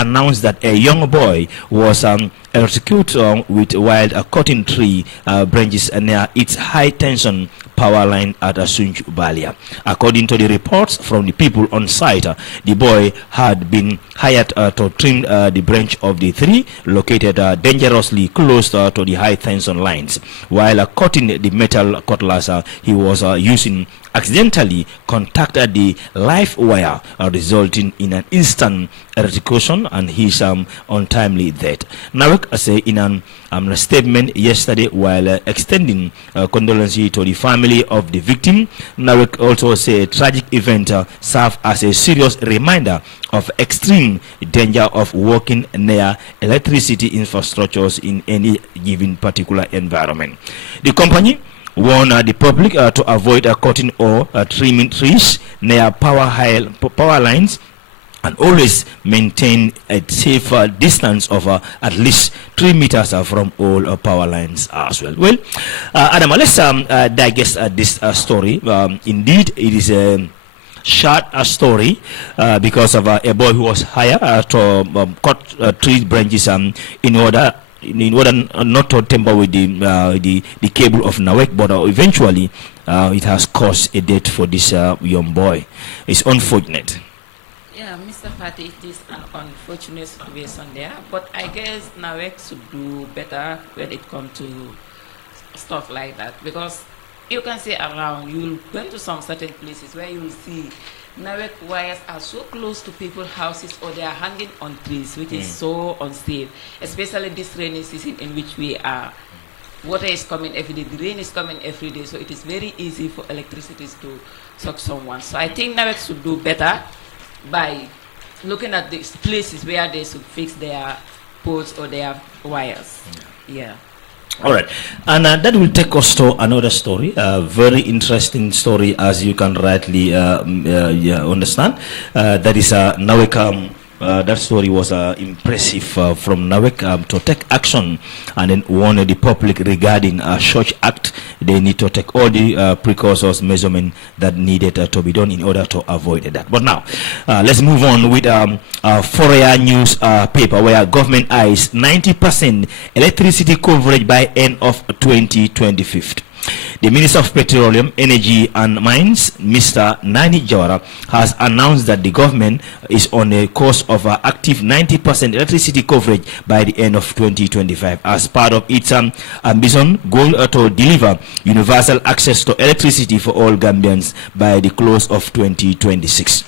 announced that a young boy was electrocuted with wild cotton tree branches near its high tension power line at Sunj Balia. According to the reports from the people on site, the boy had been hired to trim the branch of the tree located dangerously close to the high tension lines. While cutting the metal cutlass he was using accidentally contacted the live wire, resulting in an instant electrocution and his untimely death. Nawek say in a statement yesterday while extending condolences to the family of the victim. Nawek also say a tragic event served as a serious reminder of extreme danger of working near electricity infrastructures in any given particular environment. The company warn the public to avoid cutting or trimming trees near power lines and always maintain a safe distance of at least 3 meters from all power lines as well. Well, Adama, let's digest this story. Indeed, it is a short story because of a boy who was hired to cut tree branches in order not to tamper with the cable of Nawek, but eventually it has caused a death for this young boy. It's unfortunate. Yeah, Mr. Fati, it is an unfortunate situation there, but I guess Nawek should do better when it comes to stuff like that, because you can see around, you'll go to some certain places where you'll see Nawek wires are so close to people's houses or they are hanging on trees, which is so unsafe, especially this rainy season in which we are. Water is coming every day, the rain is coming every day, so it is very easy for electricity to shock someone. So I think Nawek should do better by looking at these places where they should fix their poles or their wires. Yeah. All right, and that will take us to another story, a very interesting story, as you can rightly understand. That is Nawek. That story was impressive from Nawek to take action and then warn the public regarding such act. They need to take all the precursors measurement that needed to be done in order to avoid that. But now, let's move on with Foria News paper, where government eyes 90% electricity coverage by end of 2025. The Minister of Petroleum, Energy and Mines, Mr. Nani Jawara, has announced that the government is on a course of active 90% electricity coverage by the end of 2025 as part of its ambition goal to deliver universal access to electricity for all Gambians by the close of 2026.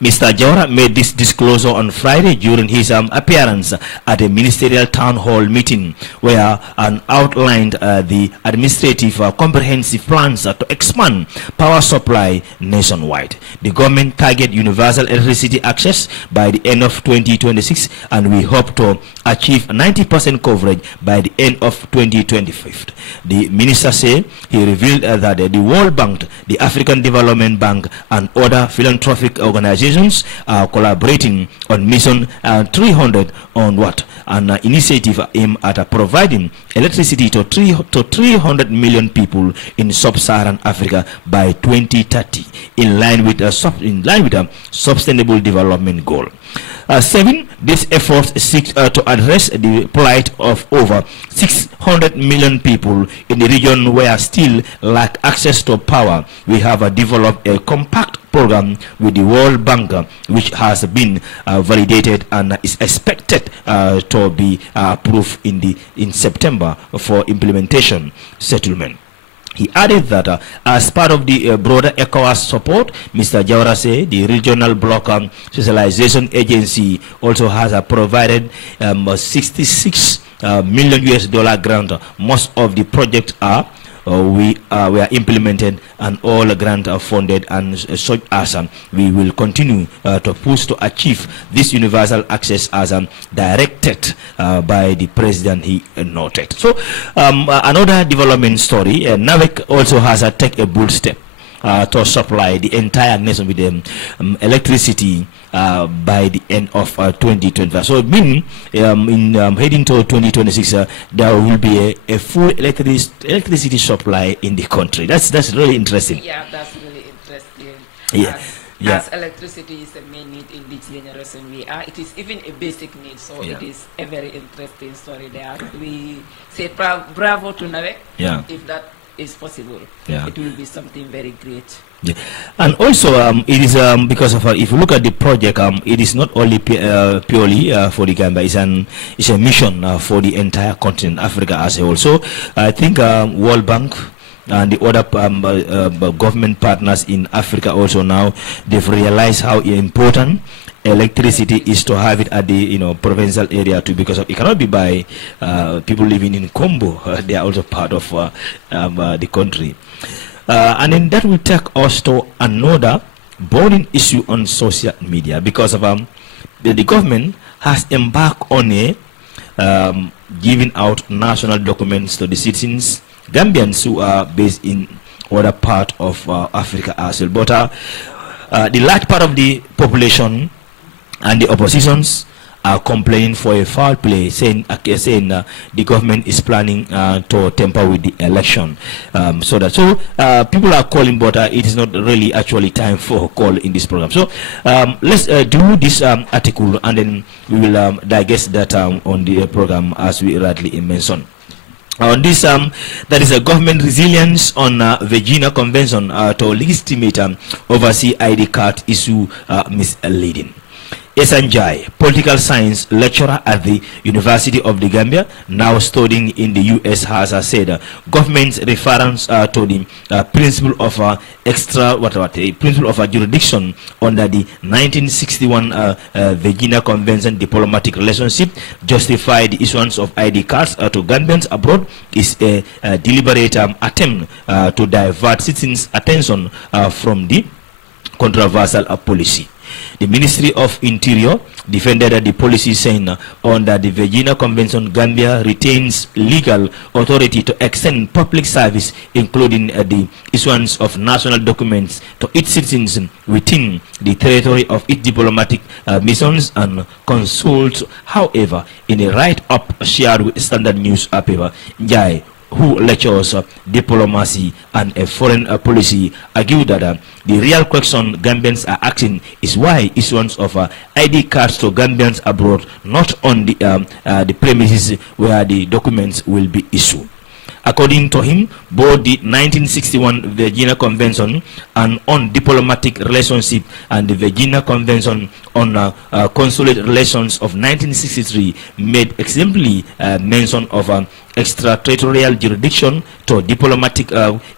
Mr. Jawara made this disclosure on Friday during his appearance at a ministerial town hall meeting, where outlined the administrative comprehensive plans to expand power supply nationwide. The government target universal electricity access by the end of 2026, and we hope to achieve 90% coverage by the end of 2025. The minister said he revealed that the World Bank, the African Development Bank, and other philanthropic organizations are collaborating on Mission 300 on what? An initiative aimed at providing electricity to 300 million people in sub-Saharan Africa by 2030, in line with a sustainable development goal. 7. This effort seeks to address the plight of over 600 million people in the region where still lack access to power. We have developed a compact program with the World Bank, which has been validated and is expected to be approved in September for implementation settlement. He added that as part of the broader ECOWAS support, Mr. Jawara said the regional bloc specialization agency also has provided $66 million US grant. Most of the projects were implemented and all grants are funded, and such as we will continue to push to achieve this universal access as directed by the president, he noted. So another development story, Nawek also has taken a bold step to supply the entire nation with electricity by the end of 2025. So meaning in heading to 2026 there will be a full electricity supply in the country. That's really interesting. Yeah, that's really interesting. Yeah. Yeah. As electricity is a main need in this generation we are, it is even a basic need. So Yeah. it is a very interesting story there. We say bravo to Nawek. Yeah. If that is possible, Yeah. it will be something very great. Yeah. And also, it is because of if you look at the project, it is not only purely for the Gambia. It's a mission for the entire continent, Africa as a whole. So I think World Bank and the other government partners in Africa also now they've realized how important electricity is to have it at the provincial area too, because it cannot be by people living in Combo. They are also part of the country. And then that will take us to another burning issue on social media, because of the government has embarked on a giving out national documents to the citizens, Gambians who are based in other part of Africa as well. But the large part of the population and the oppositions are complaining for a foul play, saying the government is planning to tamper with the election. So people are calling, but it is not really actually time for a call in this program. So let's do this article, and then we will digest that on the program as we rightly mentioned. On this, there is a government resilience on Virginia Convention to legitimate oversee ID card issue misleading. Esanjai, political science lecturer at the University of the Gambia, now studying in the U.S., has said government's reference to the principle of principle of jurisdiction under the 1961 Virginia Convention diplomatic relationship justify the issuance of ID cards to Gambians abroad is a deliberate attempt to divert citizens' attention from the controversial policy. The Ministry of Interior defended the policy, saying under the Virginia Convention, Gambia retains legal authority to extend public service, including the issuance of national documents to its citizens within the territory of its diplomatic missions and consuls. However, in a write-up shared with Standard newspaper, Njai, who lectures diplomacy and a foreign policy, argue that the real question Gambians are asking is why issuance of ID cards to Gambians abroad, not on the premises where the documents will be issued. According to him, both the 1961 Virginia Convention on diplomatic relationship and the Virginia Convention on consular relations of 1963 made exemplary mention of extraterritorial jurisdiction to diplomatic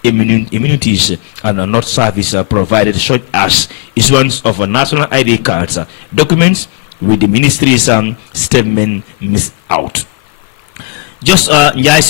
immunities and not service provided, such as issuance of national ID cards, documents with the ministry's statement missed out. Just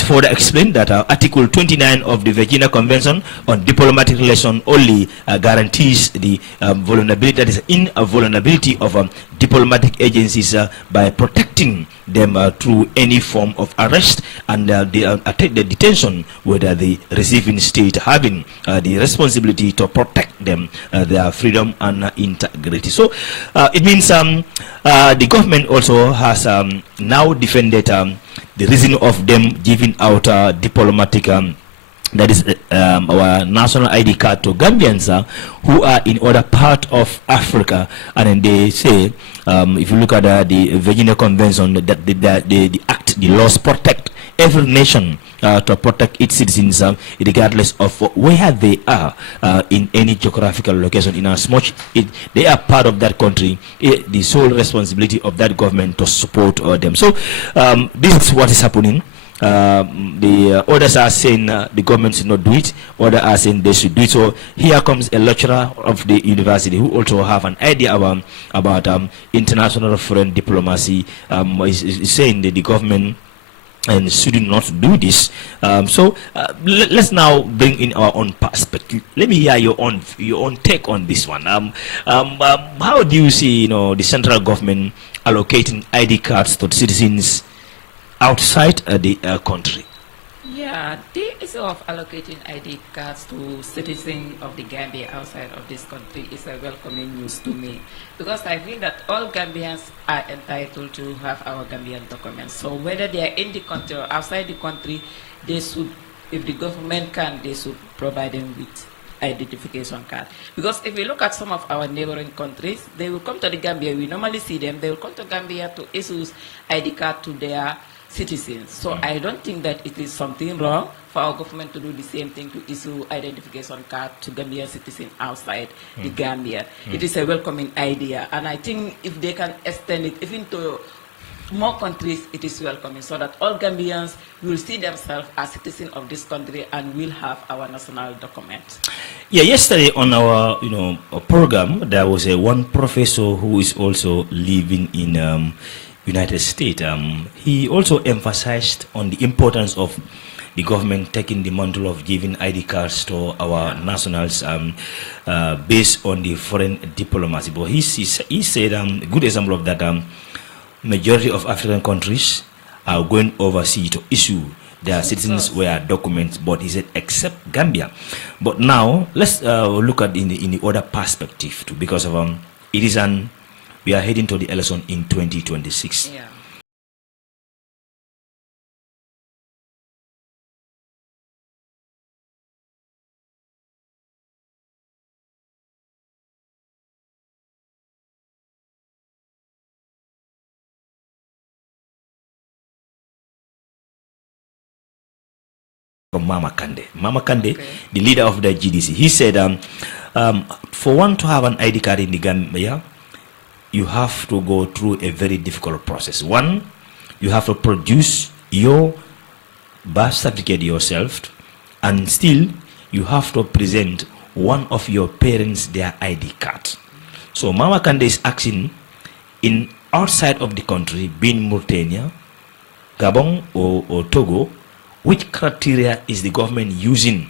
further explained that Article 29 of the Virginia Convention on Diplomatic Relations only guarantees the vulnerability, that is, invulnerability of diplomatic agencies by protecting them through any form of arrest and the detention, whether the receiving state having the responsibility to protect them, their freedom and integrity. So it means the government also has now defended the reason of them giving out diplomatic that is our national ID card to Gambians who are in other part of Africa, and then they say if you look at the Virginia Convention, that the act, the laws protect every nation to protect its citizens regardless of where they are in any geographical location, in as much they are part of that country. The sole responsibility of that government to support them. So this is what is happening. The others are saying the government should not do it, others are saying they should do it. So here comes a lecturer of the university who also have an idea about international foreign diplomacy. Is saying that the government and should not do this. Let's now bring in our own perspective. Let me hear your own take on this one. How do you see the central government allocating ID cards to citizens outside the country? Yeah, the issue of allocating ID cards to citizens of the Gambia outside of this country is a welcoming news to me, because I feel that all Gambians are entitled to have our Gambian documents. So whether they are in the country or outside the country, they should, if the government can, they should provide them with identification card. Because if we look at some of our neighboring countries, they will come to the Gambia. We normally see them. They will come to Gambia to issue ID card to their citizens. So I don't think that it is something wrong for our government to do the same thing, to issue identification card to Gambian citizens outside the Gambia. It is a welcoming idea, and I think if they can extend it even to more countries, it is welcoming, so that all Gambians will see themselves as citizens of this country and will have our national document. Yeah, yesterday on our program, there was one professor who is also living in United States. He also emphasized on the importance of the government taking the mantle of giving ID cards to our nationals based on the foreign diplomacy. But he said a good example of that, majority of African countries are going overseas to issue their citizens with documents, but he said except Gambia. But now let's look at in the other perspective too, because of it is we are heading to the election in 2026. Yeah. From Mama Kande. Mama Kande, the leader of the GDC, he said, for one to have an ID card in the Gambia, you have to go through a very difficult process. One, you have to produce your birth certificate yourself, and still you have to present one of your parents their ID card. So Mama Kande is asking, in outside of the country, being Mauritania, Gabon or Togo, which criteria is the government using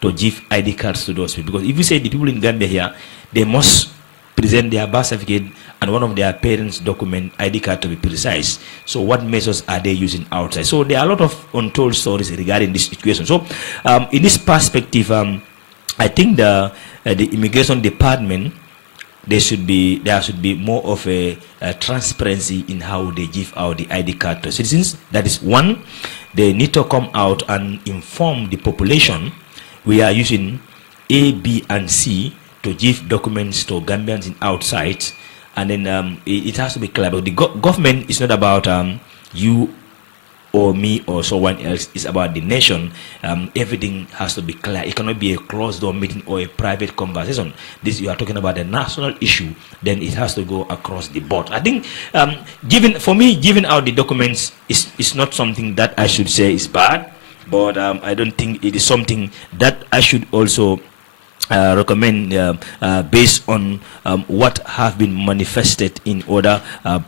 to give ID cards to those people? Because if you say the people in Gambia here, they must present their birth certificate and one of their parents' document ID card to be precise. So what measures are they using outside? So there are a lot of untold stories regarding this situation. So in this perspective, I think the immigration department, there should be more of a transparency in how they give out the ID card to citizens. That is one. They need to come out and inform the population we are using A, B, and C to give documents to Gambians in outside, and then it has to be clear. But the government is not about you or me or someone else. It's about the nation. Everything has to be clear. It cannot be a closed door meeting or a private conversation. This, you are talking about a national issue, then it has to go across the board. I think giving out the documents is not something that I should say is bad, but I don't think it is something that I should also recommend based on what have been manifested in other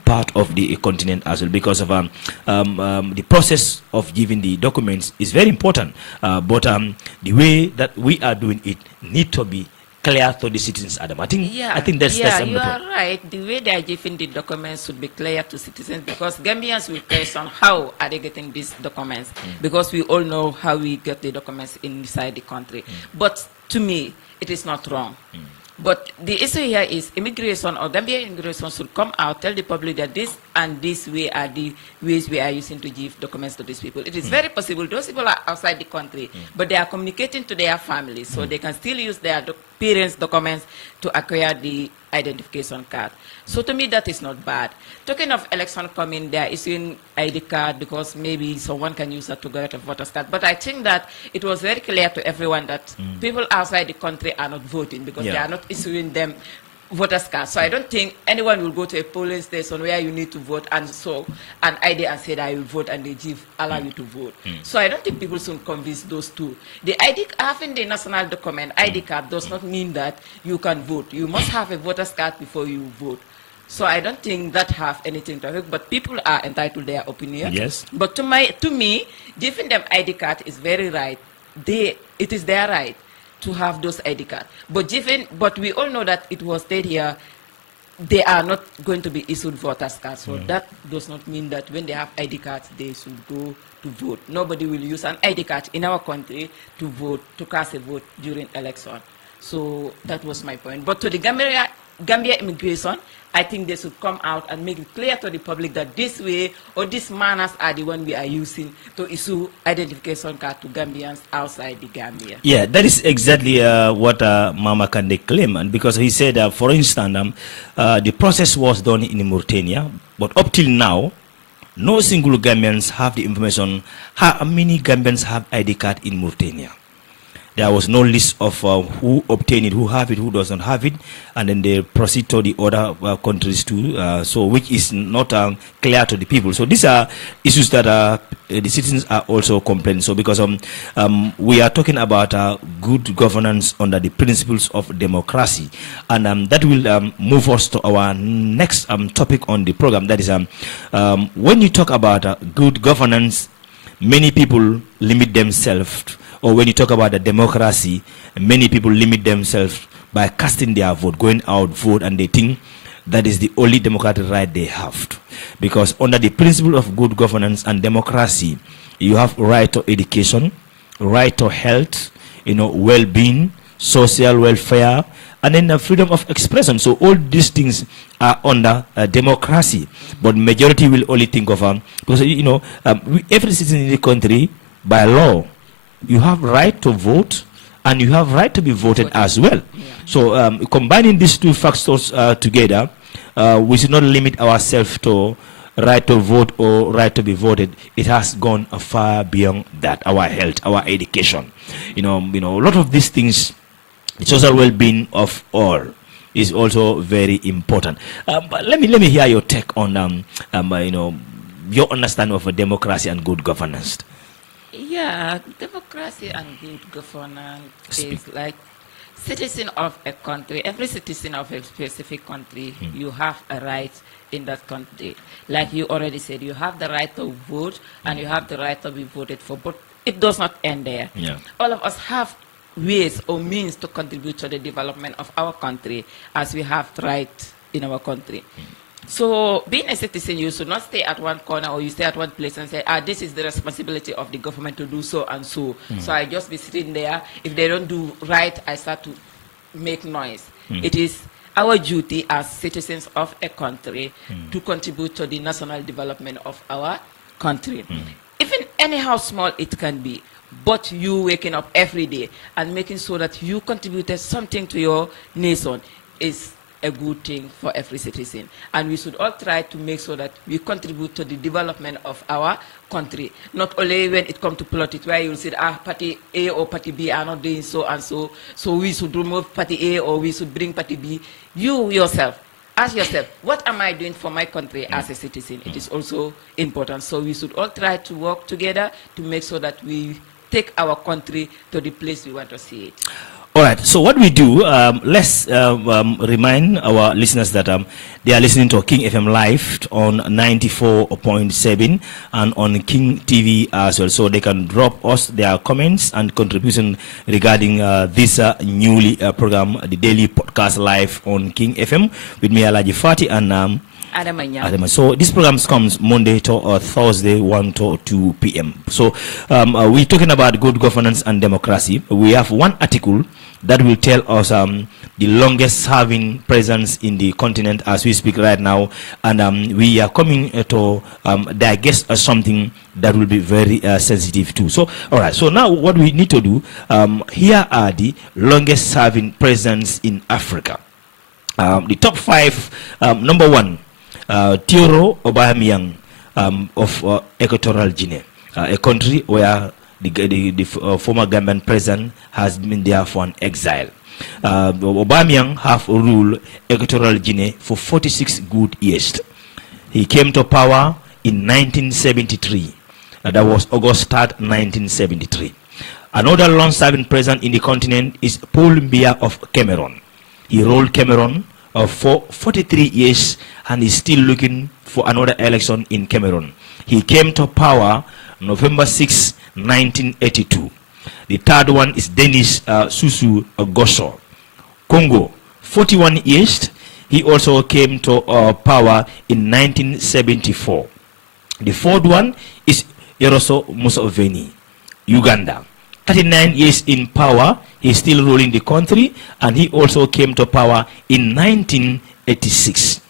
part of the continent as well, because of the process of giving the documents is very important, but the way that we are doing it need to be clear to the citizens, Adam. I think that's you are right. The way they are giving the documents should be clear to citizens, because Gambians will question how are they getting these documents, because we all know how we get the documents inside the country. But to me, it is not wrong. But the issue here is immigration, or Gambia immigration should come out, tell the public that this and this way are the ways we are using to give documents to these people. It is very possible those people are outside the country, but they are communicating to their families, so they can still use their parents' documents to acquire the identification card. So to me, that is not bad. Talking of election coming, they are issuing ID card because maybe someone can use that to get a voter's card. But I think that it was very clear to everyone that people outside the country are not voting because they are not issuing them voters card. So I don't think anyone will go to a polling station where you need to vote and so an ID and say that I will vote, and they allow you to vote. So I don't think people should convince those two. The ID, having the national document, ID card, does not mean that you can vote. You must have a voter's card before you vote. So I don't think that have anything to do, but people are entitled to their opinion. Yes. But to me, giving them ID card is very right. It is their right to have those ID cards. But we all know that it was stated here, they are not going to be issued voters cards. So that does not mean that when they have ID cards, they should go to vote. Nobody will use an ID card in our country to vote, to cast a vote during election. So that was my point. But to the Gambia immigration, I think they should come out and make it clear to the public that this way or these manners are the one we are using to issue identification card to Gambians outside the Gambia. Yeah, that is exactly what Mama Kande claimed, and because he said, for instance, the process was done in Mauritania, but up till now, no single Gambians have the information how many Gambians have ID card in Mauritania. There was no list of who obtained it, who have it, who doesn't have it, and then they proceed to the other countries too, so which is not clear to the people. So these are issues that the citizens are also complaining. So because we are talking about good governance under the principles of democracy, and that will move us to our next topic on the program. That is when you talk about good governance, many people limit themselves. Or when you talk about the democracy, many people limit themselves by casting their vote, going out, vote, and they think that is the only democratic right they have. Because under the principle of good governance and democracy, you have right to education, right to health, well-being, social welfare, and then the freedom of expression. So all these things are under democracy. But majority will only think of, because every citizen in the country, by law, you have right to vote and you have right to be voted as well. Yeah. So combining these two factors together, we should not limit ourselves to right to vote or right to be voted. It has gone far beyond that. Our health, our education, a lot of these things, the social well-being of all is also very important. But let me hear your take on your understanding of a democracy and good governance. Yeah, democracy and good governance is like citizen of a country. Every citizen of a specific country, you have a right in that country. Like you already said, you have the right to vote and you have the right to be voted for. But it does not end there. Yeah. All of us have ways or means to contribute to the development of our country as we have right in our country. So being a citizen, you should not stay at one corner or you stay at one place and say, this is the responsibility of the government to do so and so. So I just be sitting there. If they don't do right, I start to make noise. It is our duty as citizens of a country to contribute to the national development of our country. Even anyhow small it can be, but you waking up every day and making sure that you contributed something to your nation is a good thing for every citizen. And we should all try to make sure that we contribute to the development of our country. Not only when it comes to politics, where you'll say, party A or party B are not doing so and so, so we should remove party A or we should bring party B. You yourself, ask yourself, what am I doing for my country as a citizen? It is also important. So we should all try to work together to make sure that we take our country to the place we want to see it. All right, so what we do, let's remind our listeners that they are listening to King FM Live on 94.7 and on King TV as well. So they can drop us their comments and contribution regarding this newly program, the daily podcast live on King FM with me, Alaji Fati, and Adama, Nyang. So this program comes Monday to Thursday, 1 to 2 p.m. So we're talking about good governance and democracy. We have one article that will tell us the longest serving presence in the continent as we speak right now. And we are coming to digest something that will be very sensitive too. So, all right. So now what we need to do, here are the longest serving presidents in Africa. The top 5, number 1. Teodoro Obiang of Equatorial Guinea, a country where the former Gambian president has been there for an exile. Obiang have ruled Equatorial Guinea for 46 good years. He came to power in 1973. That was August 3rd, 1973. Another long-serving president in the continent is Paul Biya of Cameroon. He ruled Cameroon for 43 years and is still looking for another election in Cameroon. He came to power November 6, 1982. The third one is Denis Sassou Nguesso, Congo, 41 years. He also came to power in 1974. The fourth one is Yoweri Museveni, Uganda, 39 years in power. He's still ruling the country, and he also came to power in 1986.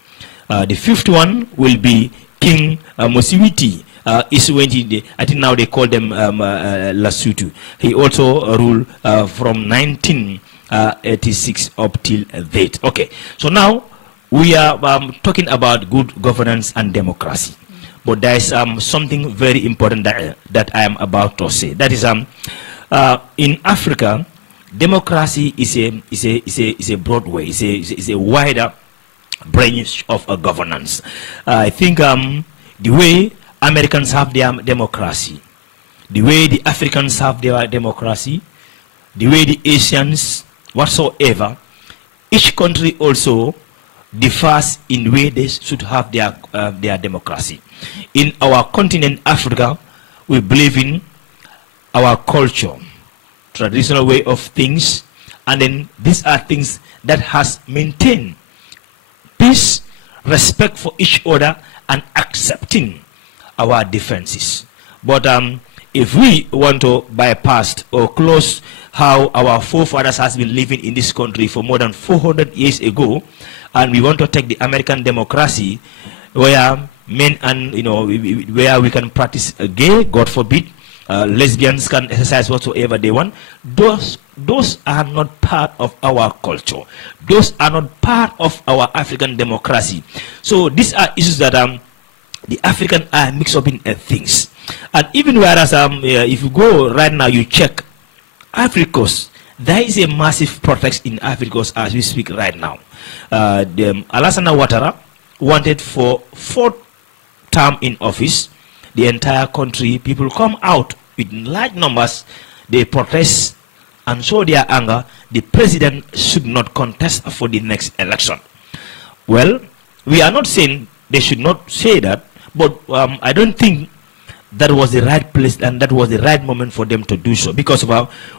The fifth one will be King Mosiwiti. Iswenji, I think now they call them Lesotho. He also ruled from 1986 up till date. Okay, so now we are talking about good governance and democracy. But there is something very important that I am about to say. That is, in Africa, democracy is a broad way. Is a wider branch of governance. I think the way Americans have their democracy, the way the Africans have their democracy, the way the Asians, whatsoever, each country also differs in way they should have their democracy. In our continent, Africa, we believe in our culture, traditional way of things, and then these are things that has maintained peace, respect for each other, and accepting our differences. But if we want to bypass or close how our forefathers has been living in this country for more than 400 years ago, and we want to take the American democracy where men and where we can practice gay, God forbid, lesbians can exercise whatsoever they want, those are not part of our culture. Those are not part of our African democracy. So these are issues that the African are mixed up in things. And even whereas if you go right now, you check Ivory Coast, there is a massive protest in Ivory Coast as we speak right now. Alassane Ouattara wanted for 4th term in office. The entire country, people come out with large numbers, they protest and show their anger. The president should not contest for the next election. Well, we are not saying they should not say that, but I don't think that was the right place and that was the right moment for them to do so, because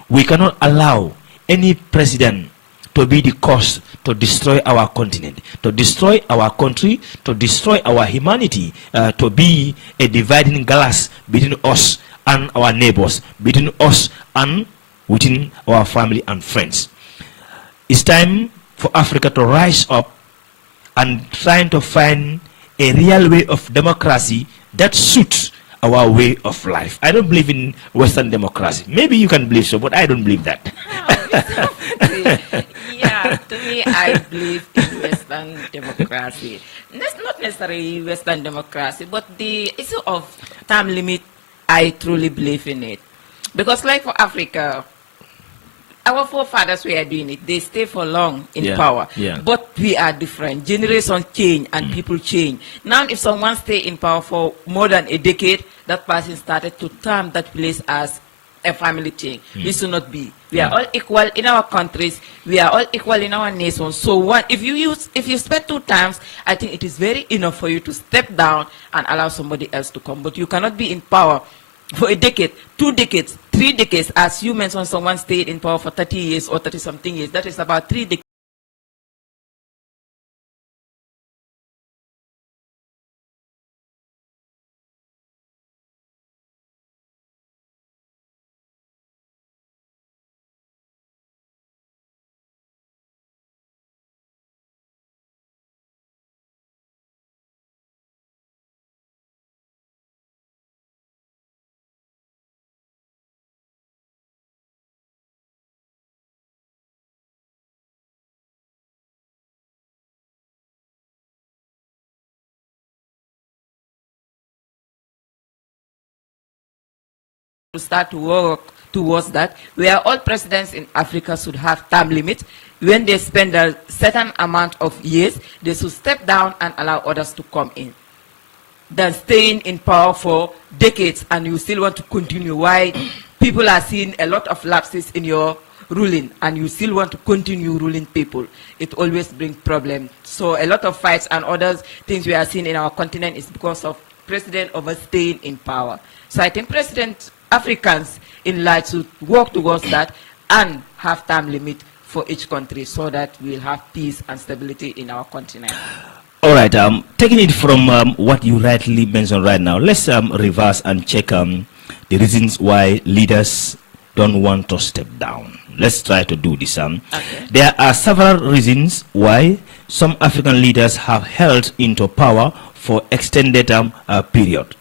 we cannot allow any president to be the cause to destroy our continent, to destroy our country, to destroy our humanity, to be a dividing glass between us and our neighbors, between us and within our family and friends. It's time for Africa to rise up and trying to find a real way of democracy that suits our way of life. I don't believe in Western democracy. Maybe you can believe so, but I don't believe that. Yeah, to me, I believe in Western democracy. That's not necessarily Western democracy, but the issue of term limit, I truly believe in it. Because like for Africa, our forefathers were doing it. They stay for long in power. Yeah. But we are different. Generations change and people change. Now, if someone stay in power for more than a decade, that person started to term that place as a family thing. This should not be. We are all equal in our countries. We are all equal in our nations. So if you spend 2 times, I think it is very enough for you to step down and allow somebody else to come. But you cannot be in power for a decade, 2 decades, 3 decades. As you mentioned, someone stayed in power for 30 years or 30-something years. That is about 3 decades. To start to work towards that, where all presidents in Africa should have term limits. When they spend a certain amount of years, they should step down and allow others to come in. Than staying in power for decades and you still want to continue. Why people are seeing a lot of lapses in your ruling and you still want to continue ruling people. It always brings problems. So a lot of fights and other things we are seeing in our continent is because of president overstaying in power. So I think Africans in large should work towards that and have time limit for each country so that we'll have peace and stability in our continent. All right, taking it from what you rightly mentioned right now, let's reverse and check the reasons why leaders don't want to step down. Let's try to do this. Okay. There are several reasons why some African leaders have held into power for extended period.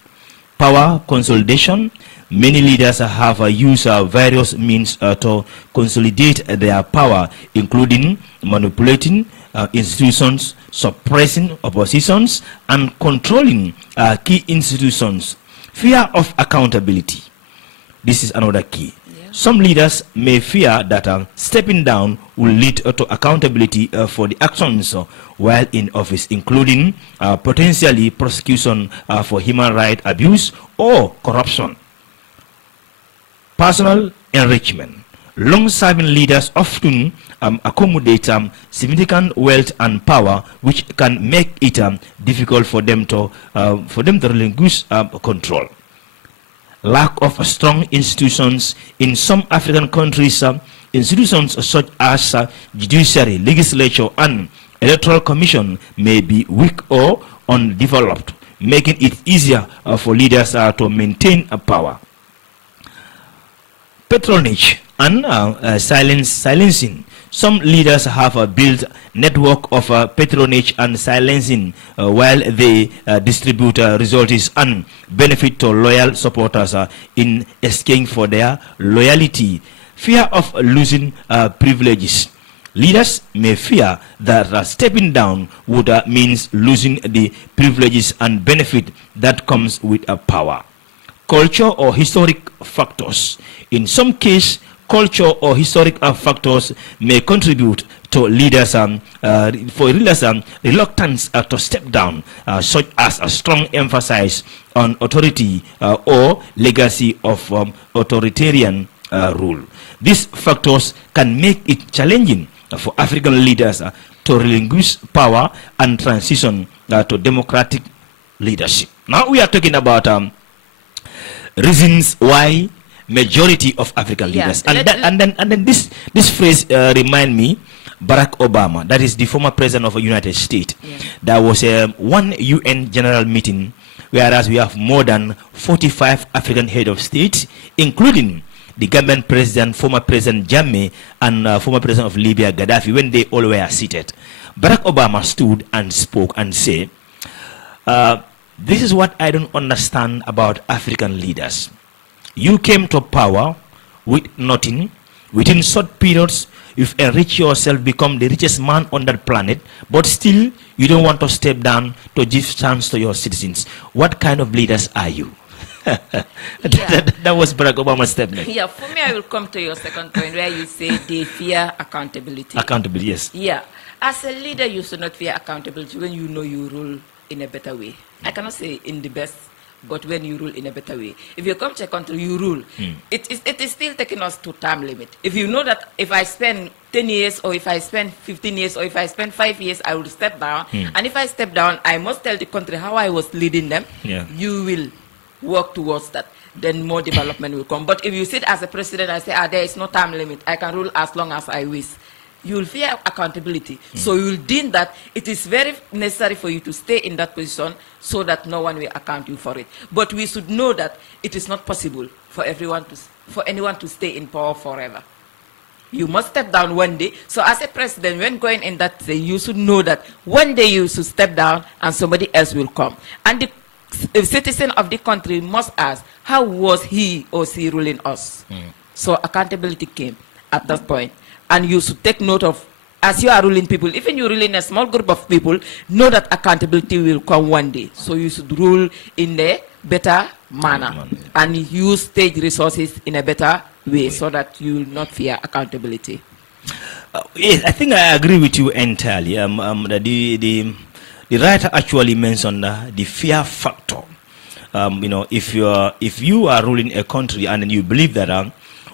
Power consolidation. Many leaders have used various means to consolidate their power, including manipulating institutions, suppressing oppositions, and controlling key institutions. Fear of accountability. This is another key. Some leaders may fear that stepping down will lead to accountability for the actions while in office, including potentially prosecution for human rights abuse or corruption. Personal enrichment. Long-serving leaders often accommodate significant wealth and power, which can make it difficult for them to relinquish control. Lack of strong institutions. In some African countries, institutions such as judiciary, legislature, and electoral commission may be weak or undeveloped, making it easier for leaders to maintain power. Patronage and silencing. Some leaders have built network of patronage and silencing while they distribute resources and benefit to loyal supporters in exchange for their loyalty. Fear of losing privileges. Leaders may fear that stepping down would means losing the privileges and benefit that comes with power. Culture or historic factors. In some cases, culture or historic factors may contribute to leaders reluctance to step down, such as a strong emphasis on authority or legacy of authoritarian rule. These factors can make it challenging for African leaders to relinquish power and transition to democratic leadership. Now we are talking about reasons why majority of African leaders, and then this phrase remind me Barack Obama, that is the former president of the United States. There was one UN general meeting, whereas we have more than 45 African head of state, including the Gambian president, former president Jammeh, and former president of Libya Gaddafi. When they all were seated, Barack Obama stood and spoke and said, this is what I don't understand about African leaders. You came to power with nothing. Within short periods, you've enriched yourself, become the richest man on that planet, but still you don't want to step down to give chance to your citizens. What kind of leaders are you? That was Barack Obama's statement. Yeah, for me, I will come to your second point where you say they fear accountability. Accountability, yes. Yeah. As a leader, you should not fear accountability when you know you rule in a better way. I cannot say in the best, but when you rule in a better way. If you come to a country, you rule. It is still taking us to term limit. If you know that if I spend 10 years, or if I spend 15 years, or if I spend 5 years, I will step down. And if I step down, I must tell the country how I was leading them. You will work towards that. Then more development will come. But if you sit as a president and say, there is no time limit, I can rule as long as I wish, you will fear accountability. So you will deem that it is very necessary for you to stay in that position so that no one will account you for it. But we should know that it is not possible for anyone to stay in power forever. You must step down one day. So as a president, when going in that thing, you should know that one day you should step down and somebody else will come. And the citizen of the country must ask, how was he or she ruling us? So accountability came at that point. And you should take note of, as you are ruling people, even you ruling a small group of people, know that accountability will come one day. So you should rule in a better manner and use state resources in a better way so that you will not fear accountability. Yes, I think I agree with you entirely. The writer actually mentioned the fear factor. If you are ruling a country and you believe that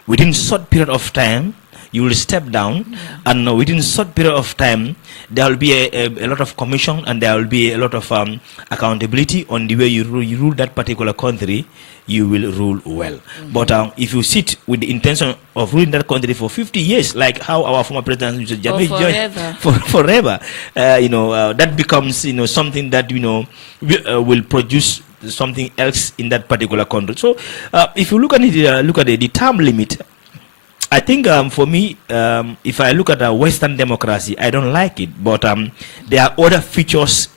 within a short period of time you will step down, and within a short period of time there will be a lot of commission and there will be a lot of accountability on the way you rule that particular country, you will rule well. But if you sit with the intention of ruling that country for 50 years, like how our former president Mr. Jammeh forever, that becomes something that will produce something else in that particular country. So if you look at it, the term limit, I think for me, if I look at Western democracy, I don't like it. But there are other features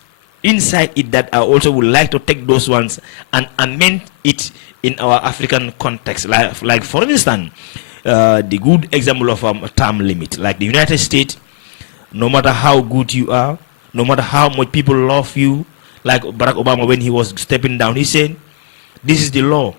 inside it that I also would like to take those ones and amend it in our African context. Like for instance, the good example of a term limit, like the United States. No matter how good you are, no matter how much people love you, like Barack Obama when he was stepping down, he said, "This is the law."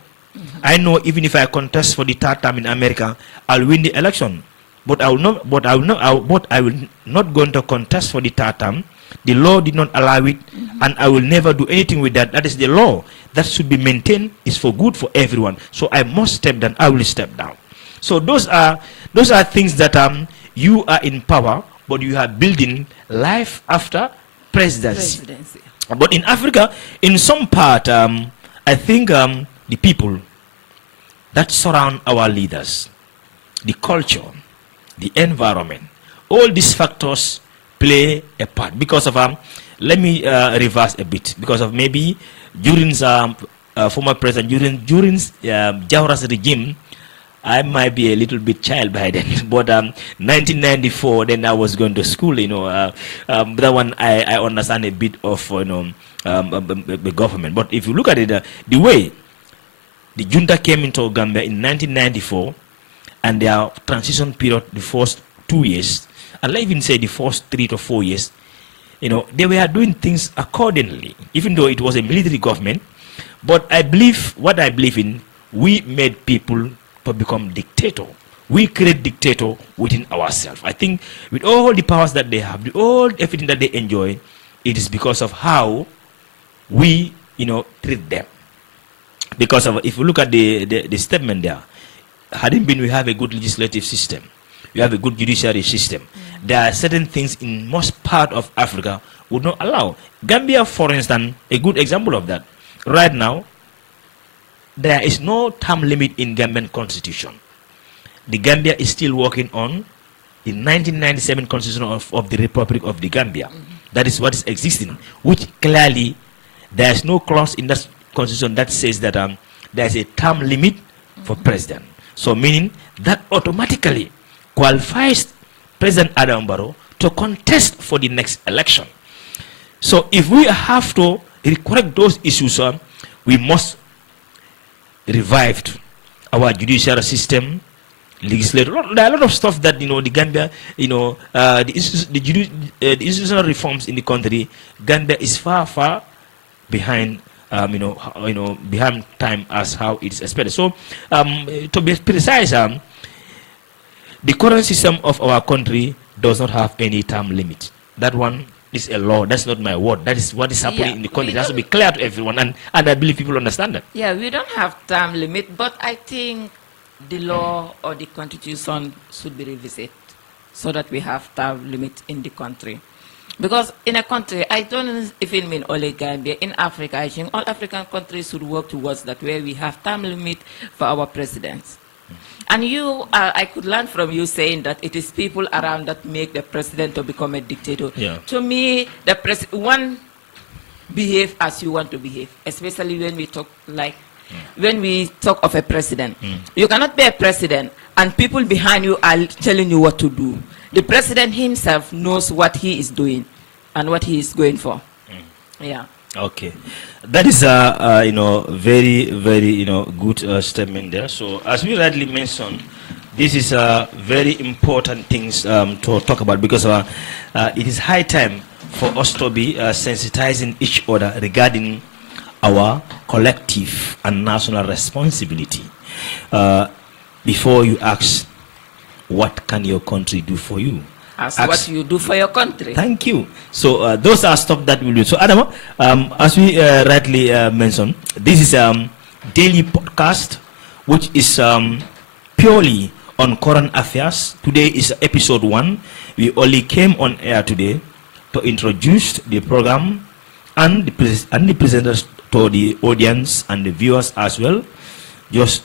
I know even if I contest for the third term in America, I'll win the election. But I will not. I will not going to contest for the third term. The law did not allow it, and I will never do anything with that. That is the law. That should be maintained. It's for good for everyone. So I must step down. I will step down. So those are things that you are in power, but you are building life after presidency. But in Africa, in some part, I think the people that surround our leaders, the culture, the environment, all these factors play a part. Because of, let me reverse a bit, because of maybe during former president, during Jawara's regime, I might be a little bit child by then, but 1994, then I was going to school, that one I understand a bit of, the government. But if you look at it, the way the junta came into Gambia in 1994, and their transition period, the first 2 years, and let's even say the first 3 to 4 years, they were doing things accordingly, even though it was a military government. But what I believe in, we made people to become dictator. We create dictator within ourselves. I think with all the powers that they have, everything that they enjoy, it is because of how we, treat them. Because of, if you look at the statement there, hadn't been we have a good legislative system, we have a good judiciary system. There are certain things in most part of Africa would not allow. Gambia, for instance, a good example of that. Right now, there is no term limit in Gambian constitution. The Gambia is still working on the 1997 constitution of the Republic of the Gambia. That is what is existing, which clearly there is no clause in that constitution that says that there is a term limit for president. So meaning that automatically qualifies President Adama Barrow to contest for the next election. So if we have to correct those issues, we must revive our judicial system, legislature. There are a lot of stuff that the Gambia, the institutional reforms in the country, Gambia is far behind. Behind time as how it is expected. So, to be precise, the current system of our country does not have any term limit. That one is a law. That's not my word. That is what is happening in the country. It has to be clear to everyone, and I believe people understand that. Yeah, we don't have term limit, but I think the law or the constitution should be revisited so that we have term limit in the country. Because in a country, I don't even mean only Gambia, in Africa, I think all African countries should work towards that, where we have term limit for our presidents. And I could learn from you saying that it is people around that make the president to become a dictator. Yeah. To me, one behave as you want to behave, especially when we talk when we talk of a president. You cannot be a president and people behind you are telling you what to do. The president himself knows what he is doing and what he is going for. Yeah. Okay, that is a very very good statement there. So as we rightly mentioned, this is a very important things to talk about, because it is high time for us to be sensitizing each other regarding our collective and national responsibility. Before you ask, what can your country do for you? Ask what you do for your country. Thank you. So those are stuff that we'll do. So Adama, as we rightly mentioned, this is a daily podcast which is purely on current affairs. Today is episode 1. We only came on air today to introduce the program and the presenters to the audience and the viewers as well, just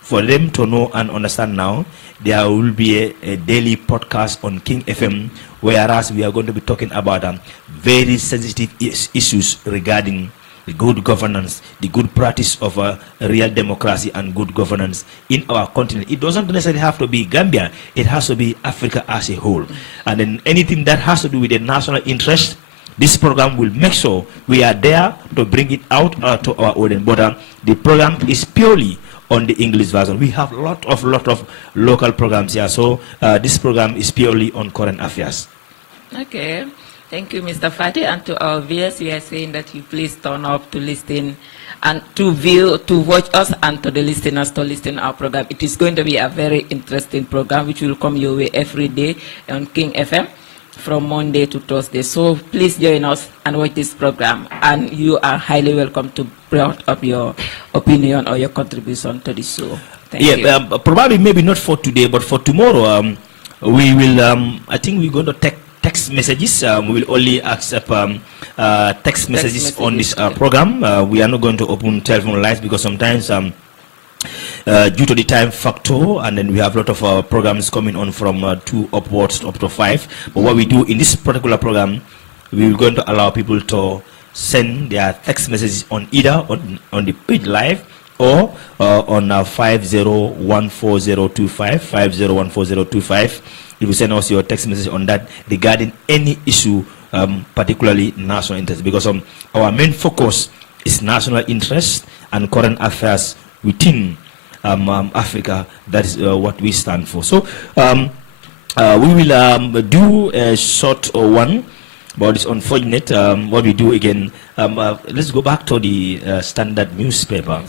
for them to know and understand now. There will be a daily podcast on King FM, whereas we are going to be talking about very sensitive issues regarding good governance, the good practice of real democracy and good governance in our continent. It doesn't necessarily have to be Gambia. It has to be Africa as a whole. And then anything that has to do with the national interest, this program will make sure we are there to bring it out to our audience. But the program is purely on the English version. We have lot of local programs here. So this program is purely on current affairs. Okay. Thank you, Mr. Fati. And to our viewers, we are saying that you please turn up to listen and to view, to watch us, and to the listeners to listen our program. It is going to be a very interesting program which will come your way every day on King FM from Monday to Thursday. So please join us and watch this program. And you are highly welcome to bring up your opinion or your contribution to the show. Thank you. Probably maybe not for today, but for tomorrow, we will, I think we're going to take text messages. We will only accept text messages on this program. We are not going to open telephone lines because sometimes due to the time factor, and then we have a lot of programs coming on from 2 upwards up to 5. But what we do in this particular program, we are going to allow people to send their text messages on either on the page live or on 50140225 50140225. If you send us your text message on that regarding any issue, particularly national interest, because our main focus is national interest and current affairs within Africa. That is what we stand for. So we will do a short one, but it's unfortunate. What we do again, let's go back to the standard newspaper.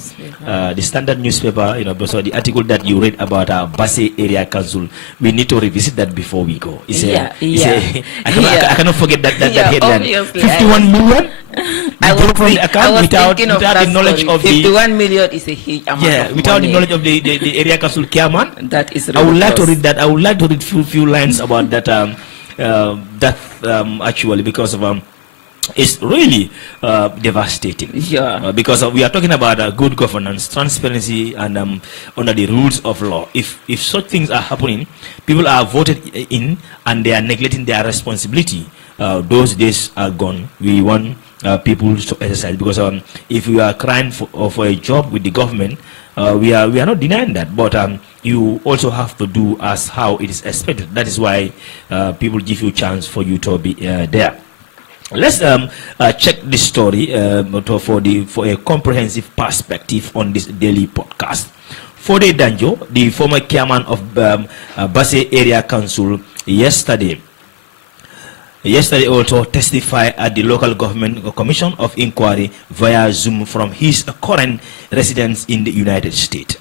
The standard newspaper, so the article that you read about Basse Area Council, we need to revisit that before we go. I cannot forget that headline. 51 million? I was without the knowledge of 51 million is a huge amount. Yeah, without the knowledge of the area council chairman. That is ridiculous. I would like to read that. I would like to read few lines about that. Actually, because of it's really devastating. Yeah. Because we are talking about good governance, transparency, and under the rules of law. If such things are happening, people are voted in and they are neglecting their responsibility. Those days are gone. We want people to exercise, because if you are crying for a job with the government, we are not denying that, but you also have to do as how it is expected. That is why people give you a chance for you to be there. Let's check this story for a comprehensive perspective on this daily podcast. Fode Danjo, the former chairman of Basse Area Council, yesterday also testified at the local government commission of inquiry via Zoom from his current residence in the United States.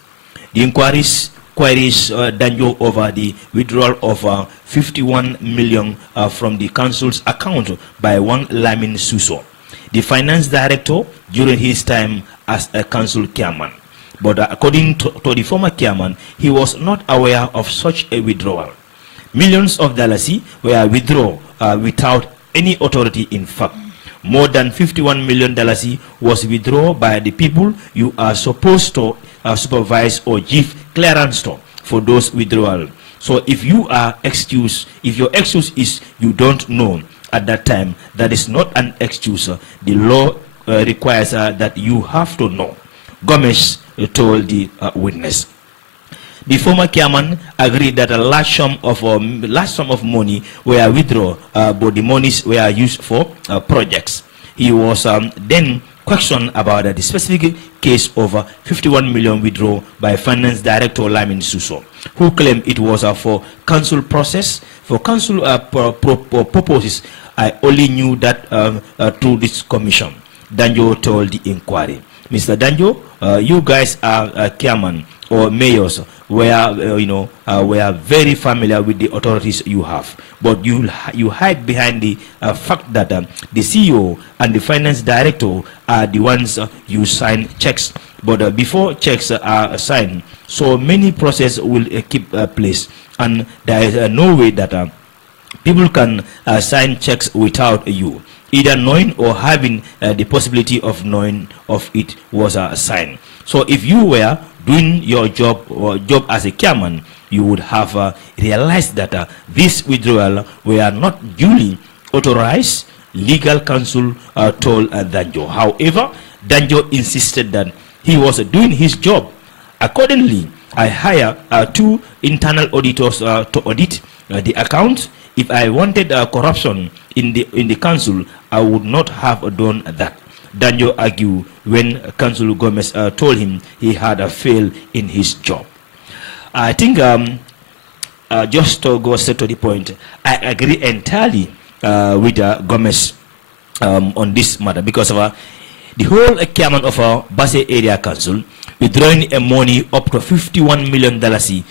The inquiries Danjo over the withdrawal of 51 million from the council's account by one Lamin Suso, the finance director during his time as a council chairman. But according to the former chairman, he was not aware of such a withdrawal. Millions of dollars were withdrawn without any authority. In fact, more than $51 million was withdrawn by the people you are supposed to supervise or give clearance to for those withdrawal. So if you are excused, if your excuse is you don't know at that time, that is not an excuse. The law requires that you have to know, Gomez told the witness. The former chairman agreed that a large sum of money were withdrawn, but the monies were used for projects. He was then questioned about the specific case of 51 million withdrawn by Finance Director Lamin Suso, who claimed it was for council process, for council purposes. I only knew that through this commission, Danjo told the inquiry. Mr. Danjo, you guys are chairman or mayors were very familiar with the authorities you have, but you hide behind the fact that the CEO and the finance director are the ones you sign checks. But before checks are signed, so many process will keep place, and there is no way that people can sign checks without you either knowing or having the possibility of knowing of it was signed. So if you were doing your job as a chairman, you would have realized that this withdrawal were not duly authorized. Legal counsel told Danjo. However, Danjo insisted that he was doing his job. Accordingly, I hired 2 internal auditors to audit the accounts. If I wanted corruption in the council, I would not have done that. Danjo argued when Councillor Gomez told him he had failed in his job. I think just to go straight to the point, I agree entirely with Gomez on this matter, because of the whole chairman of our Basse Area Council withdrawing money up to $51 million,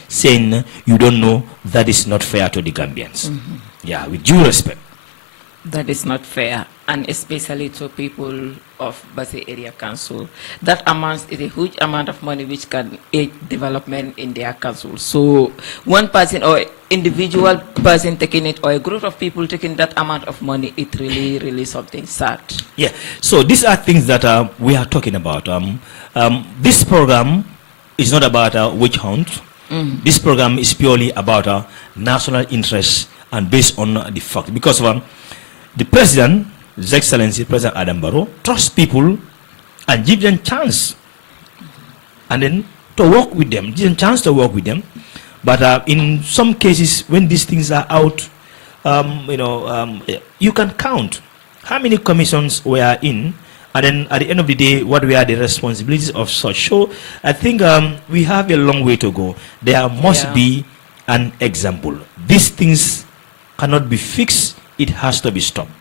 saying you don't know, that is not fair to the Gambians. Yeah, with due respect. That is not fair, and especially to people of Basse Area Council. That amount is a huge amount of money which can aid development in their council. So one person or individual person taking it, or a group of people taking that amount of money, it really something sad. Yeah, so these are things that we are talking about. This program is not about witch hunt. This program is purely about national interest and based on the fact, because the President, His Excellency President Adam Barrow, trusts people and give them chance, and then to work with them, give them chance to work with them. But in some cases, when these things are out, you can count how many commissions we are in, and then at the end of the day, what were the responsibilities of such. So I think we have a long way to go. There must be an example. These things cannot be fixed. It has to be stopped.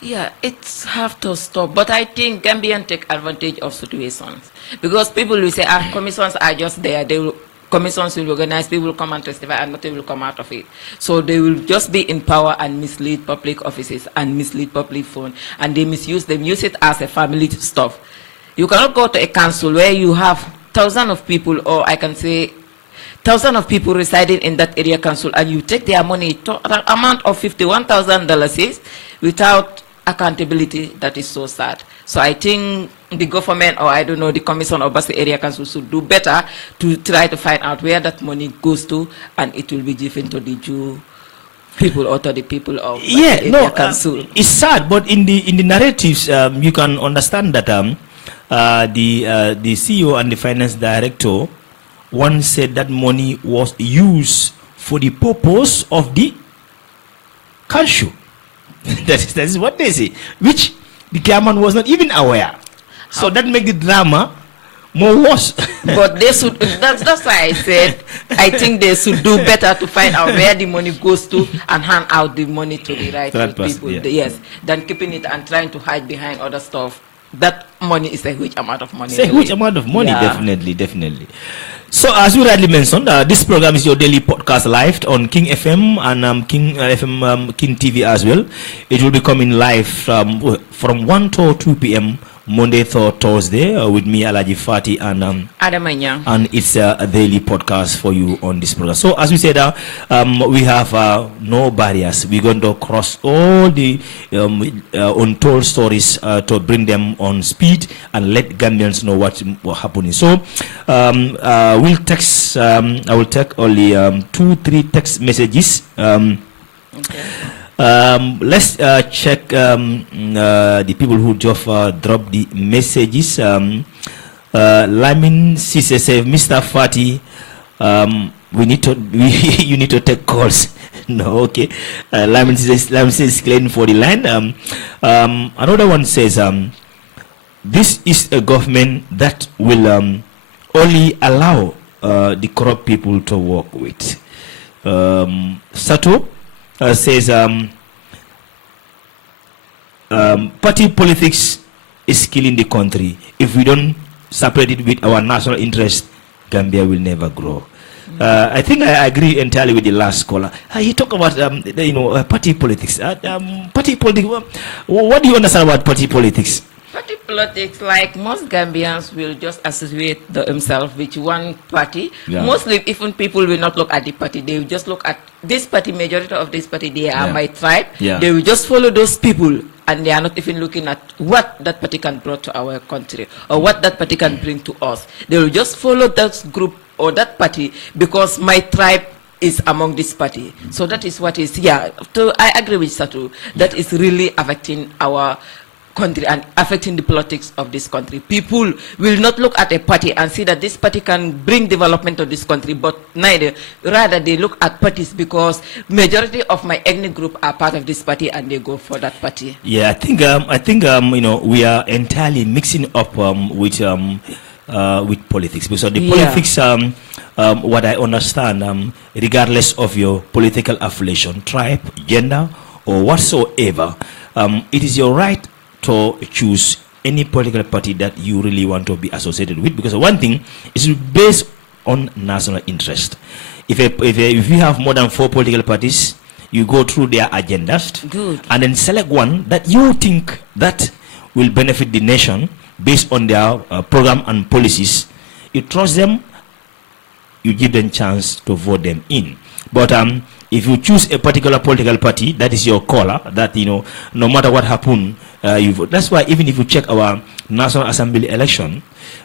Yeah, it's have to stop. But I think Gambian take advantage of situations, because people will say, commissions are just there. Commissions will organize, people will come and testify, and nothing will come out of it. So they will just be in power and mislead public offices and mislead public funds, and they misuse them, use it as a family stuff. You cannot go to a council where you have thousands of people, or I can say thousands of people residing in that area council, and you take their money to an amount of $51,000 without accountability. That is so sad. So I think the government, or I don't know, the commission of Basse Area Council should do better to try to find out where that money goes to, and it will be given to the Jew people or to the people of Basse Area Council. It's sad, but in the narratives, you can understand that the CEO and the finance director once said that money was used for the purpose of the council. that is what they say, which the chairman was not even aware. So that makes the drama more worse. But they should, that's why I said, I think they should do better to find out where the money goes to and hand out the money to the right people. Yeah. Yes, than keeping it and trying to hide behind other stuff. That money is a huge amount of money. It's a huge amount of money, definitely. So as you rightly mentioned, this program is your daily podcast live on King FM and King FM King TV as well. It will be coming live from 1 to 2 p.m. Monday to Thursday with me, Alaji Fati, and Adama Nyang. And it's a daily podcast for you on this program. So as we said, we have no barriers. We're going to cross all the untold stories to bring them on speed and let Gambians know what's happening. So we'll text. I will take only 2-3 text messages. Okay. Let's check the people who just dropped the messages. Lamin Sise says, Mr. Fati, you need to take calls. No, okay. Lamin Sise is claiming for the line. Another one says, this is a government that will only allow the corrupt people to work with. Sato says party politics is killing the country. If we don't separate it with our national interest, Gambia will never grow. I think I agree entirely with the last caller. He talked about party politics. Party politics. What do you understand about party politics? Party politics, like most Gambians, will just associate themselves with one party. Yeah. Mostly, even people will not look at the party. They will just look at this party, majority of this party, they are my tribe. Yeah. They will just follow those people, and they are not even looking at what that party can bring to our country or what that party can bring to us. They will just follow that group or that party because my tribe is among this party. So that is what is, I agree with Satu. That is really affecting our country and affecting the politics of this country. People will not look at a party and see that this party can bring development to this country, but rather they look at parties because majority of my ethnic group are part of this party and they go for that party. Yeah, I think you know, we are entirely mixing up with politics, because the politics, what I understand, regardless of your political affiliation, tribe, gender, or whatsoever, it is your right to choose any political party that you really want to be associated with, because one thing is based on national interest. If you have more than 4 political parties, you go through their agendas. Good. And then select one that you think that will benefit the nation based on their program and policies. You trust them, you give them chance to vote them in. But if you choose a particular political party, that is your caller, that, you know, no matter what happen, you vote. That's why even if you check our National Assembly election,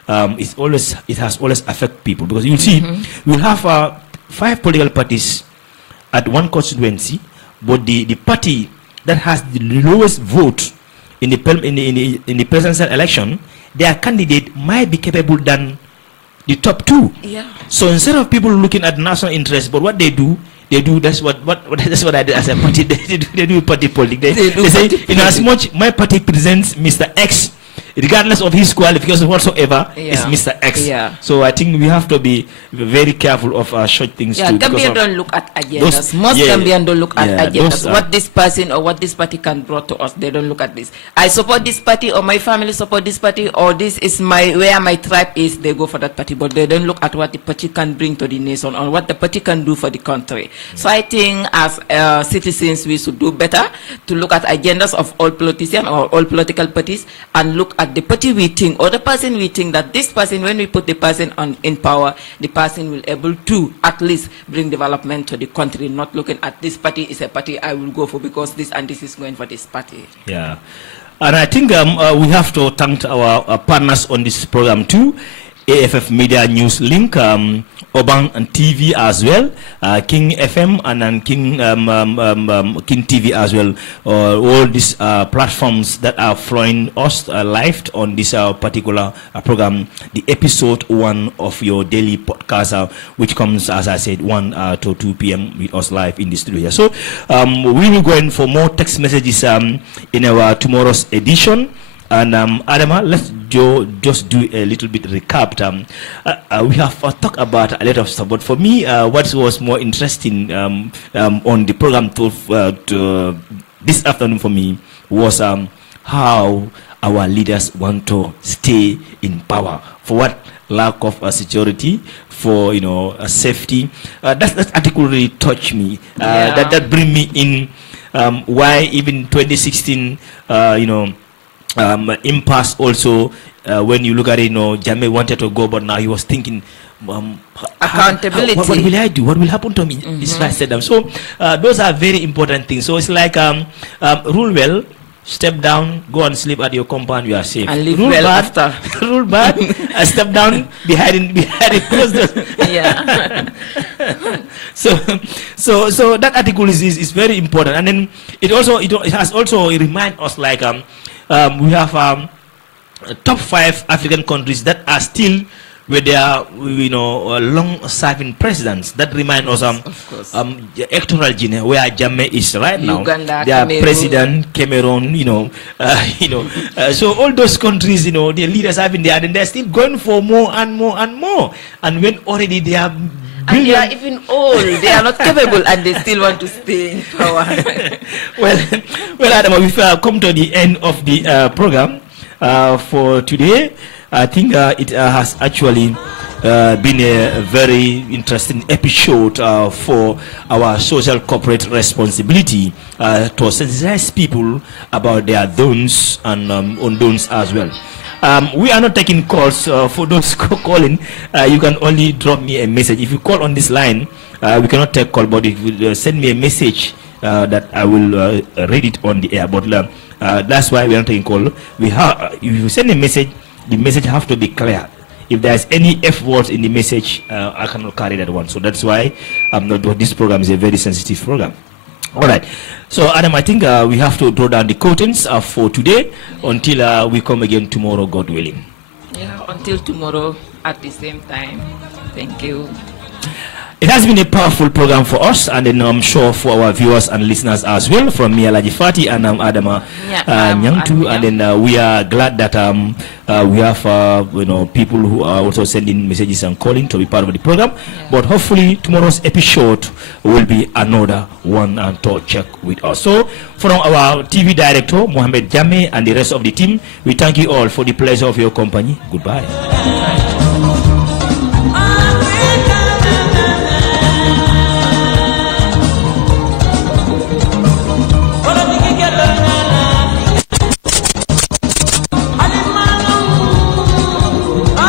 it has always affect people, because you see, we'll have 5 political parties at one constituency, but the party that has the lowest vote in the presidential election, their candidate might be capable than the top 2. Yeah. So instead of people looking at national interest, but what they do, that's what I did as a party. They do party politics. They say, in as much my party presents Mr. X, regardless of his qualifications whatsoever, is Mr. X. Yeah. So I think we have to be very careful of such things too. Gambian don't look at agendas. Most Gambian don't look at agendas. What this person or what this party can bring to us, they don't look at this. I support this party, or my family support this party, or this is where my tribe is. They go for that party, but they don't look at what the party can bring to the nation or what the party can do for the country. So I think as citizens, we should do better to look at agendas of all politicians or all political parties and look at the party we think, or the person we think that this person, when we put the person in power, the person will able to at least bring development to the country, not looking at this party is a party I will go for because this and this is going for this party. Yeah. And I think we have to thank our partners on this program too. AFF Media News Link, Obang and TV as well, King FM and then King TV as well. All these platforms that are flowing us live on this particular program, the episode 1 of your daily podcast, which comes, as I said, 1 to 2 p.m. with us live in the studio. So we will go in for more text messages in our tomorrow's edition. And Adama, let's just do a little bit recap. We have talked about a lot of stuff, but for me, what was more interesting on the program to this afternoon for me was how our leaders want to stay in power. For what? Lack of security, for safety. That article really touched me. That bring me in. Why even 2016, impasse also, when you look at it, Jammeh wanted to go, but now he was thinking, accountability. What will I do? What will happen to me? This is why I said that. So those are very important things. So it's like rule well, step down, go and sleep at your compound, you are safe. And live rule well bad, after. Rule bad, step down behind closed doors. Yeah. So that article is very important, and then it has also remind us like we have top 5 African countries that are still with their long-serving presidents. That remind us Equatorial Guinea, where Jammeh is right Uganda, now. Their president, Cameroon, so all those countries, their leaders have been there, and they're still going for more and more and more. And when already they are and they are even old, they are not capable, and they still want to stay in power. well, Adama, we've come to the end of the program for today. I think it has actually been a very interesting episode for our social corporate responsibility to sensitize people about their don'ts and undon'ts as well. We are not taking calls. For those calling, you can only drop me a message. If you call on this line, we cannot take call, but if you send me a message, that I will read it on the air. But that's why we are not taking call. If you send a message, the message have to be clear. If there's any F words in the message, I cannot carry that one. So that's why this program is a very sensitive program. All right. So, Adam, I think we have to draw down the curtains for today until we come again tomorrow, God willing. Yeah, until tomorrow at the same time. Thank you. It has been a powerful program for us, and then I'm sure for our viewers and listeners as well. From me, Alaji Fati, and I'm Adama Nyang too. And then we are glad that we have people who are also sending messages and calling to be part of the program. Yeah. But hopefully tomorrow's episode will be another one and to check with us. So from our TV director Mohamed Jammeh and the rest of the team, we thank you all for the pleasure of your company. Goodbye.